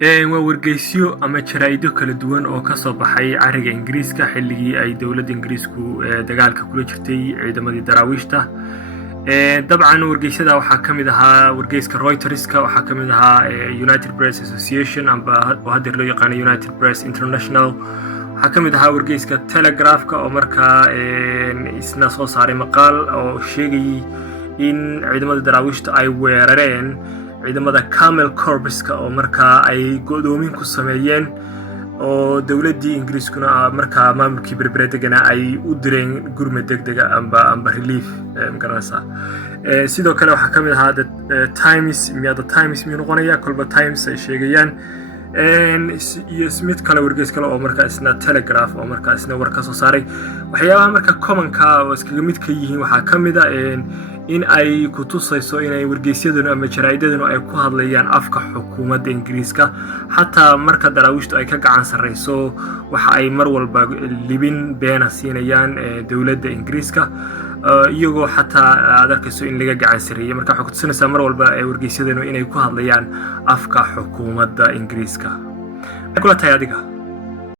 waa wargeysyo ama jaraa'ido kala duwan oo ka soo baxay cariga Ingiriiska xilligii ay dawladda Ingiriisku dagaalka kula jirtay ciidamadii darawishta. dabcan wargeysyada waxaa kamid ahaa wargeyska Reuterska, waxaa kamid ahaa United Press Association amba oo hadda loo yaqaan United Press International, waxaa kamid ahaa wargeyska Telegraphka oo markaa isna soo saaray maqaal oo sheegay in ciidamada darawishta ay weerareen ciidamada Camel Corpska oo markaa ay godoomin ku sameeyeen oo dawladdii Ingiriiskuna markaa maamulkii berberedegana ay u direen gurmad degdeg amba relief garanaysa. sidoo kale waxaa kamid ahaa Times noqonaya kolba Times ay sheegayaan iyo mid kale wargeys kale oo markaa isna Telegraph oo markaa isna war ka soo saaray. waxyaabaha markaa commonka oo iskaga mid ka yihiin waxaa kamid ah in ay ku tusayso inay wargeysyaduna ama jaraa'idaduna ay ku hadlayaan afka xukuumadda Ingiriiska, xataa marka darawishtu ay ka gacan sareyso waxa ay mar walba libin beena siinayaan dawladda Ingiriiska, iyagoo xataa aad arkayso in laga gacan sareeyay. marka waxa ku tusinaysaa mar walba wargeysyaduna inay ku hadlayaan afka xukuumadda Ingiriiska. kula tahay adiga